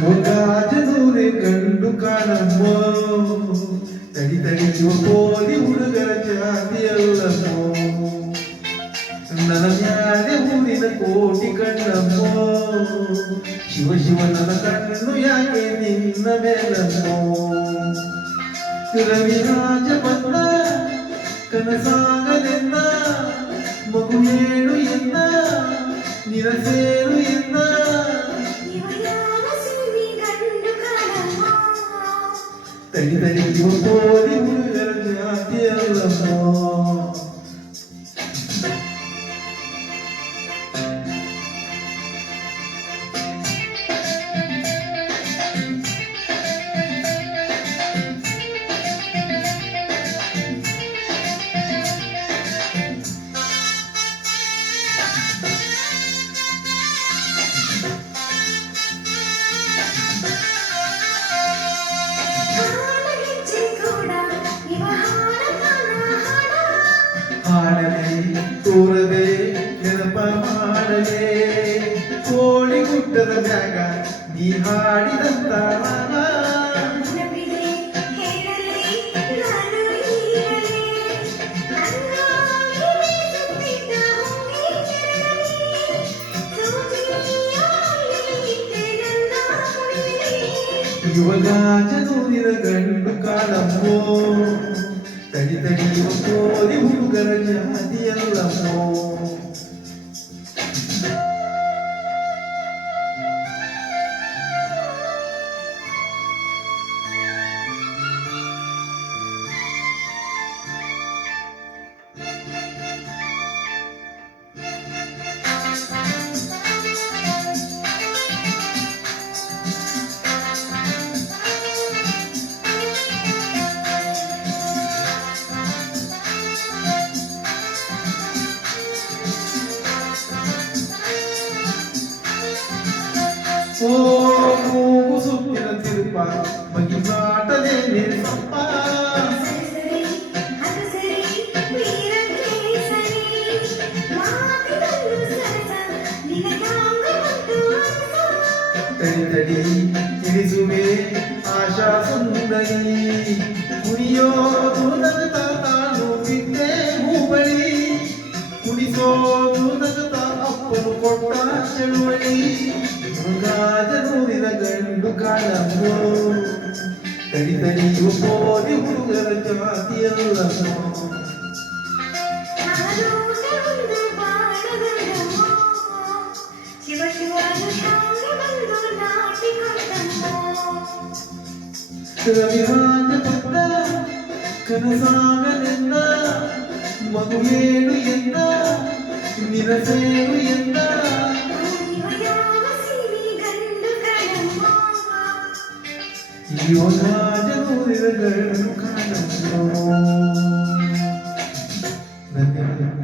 ಮುಗಾಜದೂರೆ ಗಂಡು ಕಾಣಮ್ಮೋ ತಡಿ ತಡಿ ಪೋಲಿ ಹುಡುಗರ ಜಾತಿಯಲ್ಲಮ್ಮೋ ನನ್ನ ಮ್ಯಾಲೆ ಊರಿನ ಕೋಟಿ ಕಣ್ಣಮ್ಮೋ ಶಿವ ಶಿವ ನನ್ನ ಕಣ್ಣು ಯಾಕೆ ನಿನ್ನ ಮೇಲಮ್ಮೋ ರವಿರಾಜ ಬಂದ ಕನಸಾಗಲೆನ್ನ ಮಗು ಹೇಳು ಎನ್ನ ನಿರಸೇರು ಎನ್ನ ತಡಿ ತಡಿ ಪೋಲಿ ಹುಡುಗರ ಜಾತಿಯಲ್ಲಮ್ಮೋ ಹಾಡಲೇ ತೋರದೆ ನೆನಪ ಮಾಡಲೇ ಕೋಳಿ ಗುಡ್ಡದ ಮ್ಯಾಗ ನೀ ಹಾಡಿದಂತ ಯುವಗಾಜನೂರಿನ ಗಂಡು ಕಾಣಮ್ಮೋ ತಡಿ ತಡಿ ಕೋರಿ ಹುಡುಗರ ಜಾತಿಯಲ್ಲಮ್ಮೋ ಓ ಮೂಗು ಸುತ್ತಿನ ತಿರುಪ ಬಗಿನಾಟಲೇ ನಿಲ್ಸಪ್ಪ ತಡಿ ತಡಿ ಇಳಿಸುವೆ ಆಶಾ ಸುಂದರಿ ಕುಣಿಯೋದು ನಗತ ತಾನು ಬಿದ್ದೆ ಹೂಬಳಿ ಕುಣಿಸೋದು ನಗತ ಅಪ್ಪನು ಕೊಟ್ಟ ಚಳುವಳಿ ಮುಗಾಜನೂರಿನ ಗಂಡು ಕಾಣಮ್ಮೋ ತಡಿ ತಡಿ ಪೋಲಿ ಹುಡುಗರ ಜಾತಿಯಲ್ಲಮ್ಮೋ ರವಿರಾಜ ಬಂದ ಕನಸಾಗಲೆನ್ನ ಮಗು ಹೇಳು ಎನ್ನ ನಿರಸೇರು ಎನ್ನ ಯುವರಾಜನೂರಿನ ಗಂಡು ಕಾಣಮ್ಮೋ. ಧನ್ಯವಾದ.